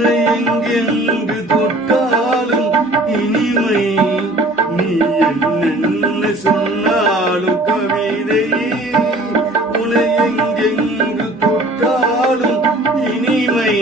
உன்னை எங்கெங்கு தொட்டாலும் இனிமை, நீ என்ன சொன்னாலும் கவிதை. உன்னை எங்கெங்கு தொட்டாலும் இனிமை,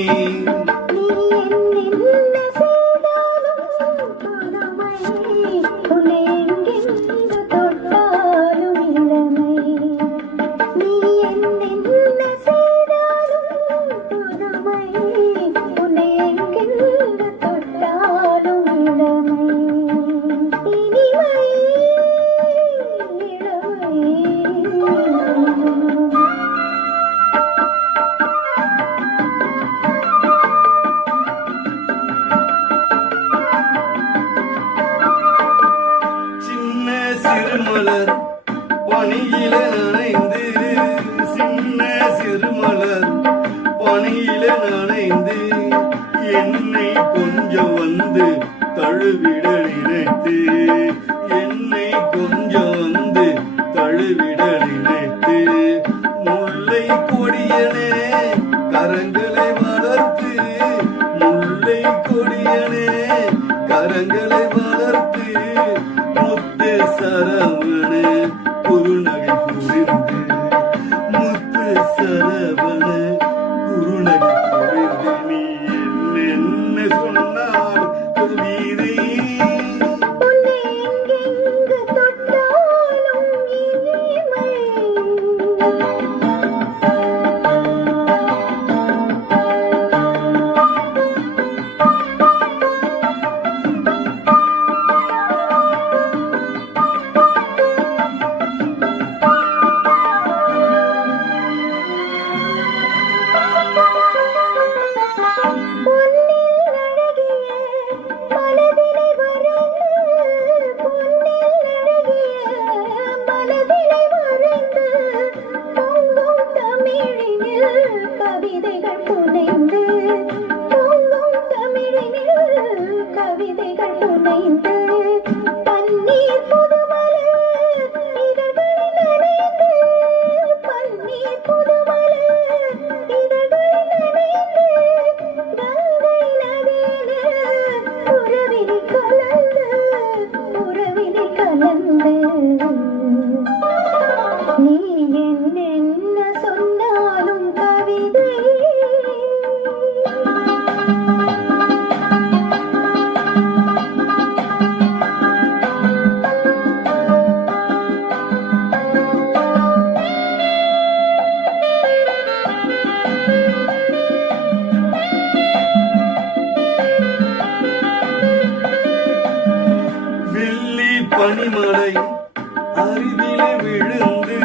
சிறுமலர் பணியில நனைந்து, சின்ன சிறுமலர் பணியில நனைந்து, என்னை கொஞ்சம் வந்து தழுவிட நினைத்து, என்னை கொஞ்சம் வந்து தழுவிட நினைத்து, முல்லை கொடியனே கரங்களை வளர்த்து, முல்லை கொடியனே கரங்களை வளர்த்து, முத்து சரவண குருநகை புரிந்து, முத்து சரவண குருநகை புரிந்து, நீ என்ன சொன்னால் கவிதை. நீ என்ன சொன்னாலும் கவிதை. வெள்ளி பனிமலை அருகிலே விழுந்து,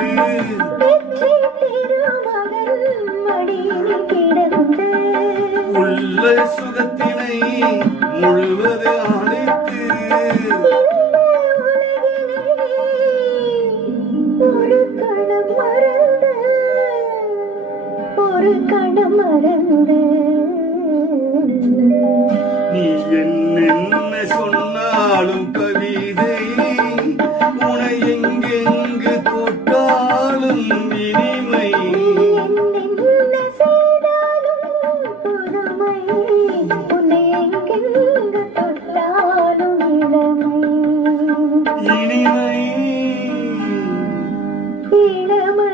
உள்ள சுகத்தினை முழுவது அழைத்து, ஒரு கணம் மறந்து நீ என்ன சொன்னாலும் கவிதை. உனை எங்கெங்கு தொட்டாலும் இனிமை, என்ன செய்தாலும் புதுமை, உன்னை எங்கெங்கு தொட்டாலும் இளமை, இனிமை, இளமை.